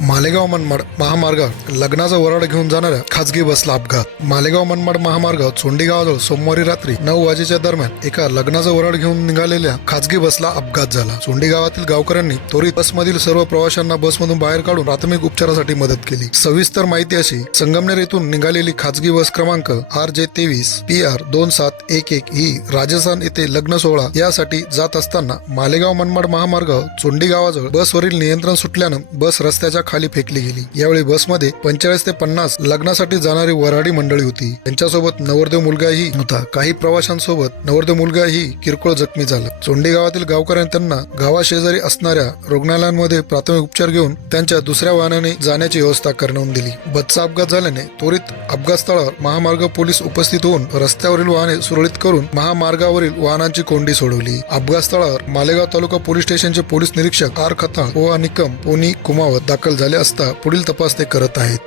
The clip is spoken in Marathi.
मालेगाव मनमाड महामार्गावर लग्नाचा वराड घेऊन जाणाऱ्या खाजगी बसला अपघात. मालेगाव मनमाड महामार्गावर चोंडीगावाजवळ सोमवारी रात्री नऊ वाजेच्या दरम्यान एका लग्नाचा वराड घेऊन निघालेल्या खाजगी बसला अपघात झाला. चोंडी गावातील गावकऱ्यांनी त्वरित बसमधील सर्व प्रवाशांना बसमधून बाहेर काढून प्राथमिक उपचारासाठी मदत केली. सविस्तर माहिती अशी संगमनेर येथून निघालेली खाजगी बस क्रमांक आर जे तेवीस पी आर दोन सात एक एक ही राजस्थान येथे लग्न सोहळा यासाठी जात असताना मालेगाव मनमाड महामार्गावर चोंडी गावाजवळ बसवरील नियंत्रण सुटल्यानं बस रस्त्याच्या खाली फेकली गेली. यावेळी बसमध्ये पंचेचाळीस ते पन्नास लग्नासाठी जाणारी वराडी मंडळी होती. त्यांच्यासोबत नवरदेव मुलगाही होता काही प्रवाशांसोबत नवरदेव मुलगाही किरकोळ जखमी झाला. चोंडी गावातील गावकऱ्यांनी त्यांना गावाशेजारी असणाऱ्या रुग्णालयांमध्ये प्राथमिक उपचार घेऊन त्यांच्या दुसऱ्या वाहनाने जाण्याची व्यवस्था करण्यात दिली. बसचा अपघात झाल्याने त्वरित अपघात स्थळावर महामार्ग पोलीस उपस्थित होऊन रस्त्यावरील वाहने सुरळीत करून महामार्गावरील वाहनांची कोंडी सोडवली. अपघात स्थळावर मालेगाव तालुका पोलीस स्टेशनचे पोलीस निरीक्षक आर खताळ ओ निकम पोनी कुमावत दाखल झाले असता पुढील तपास ते करत आहेत.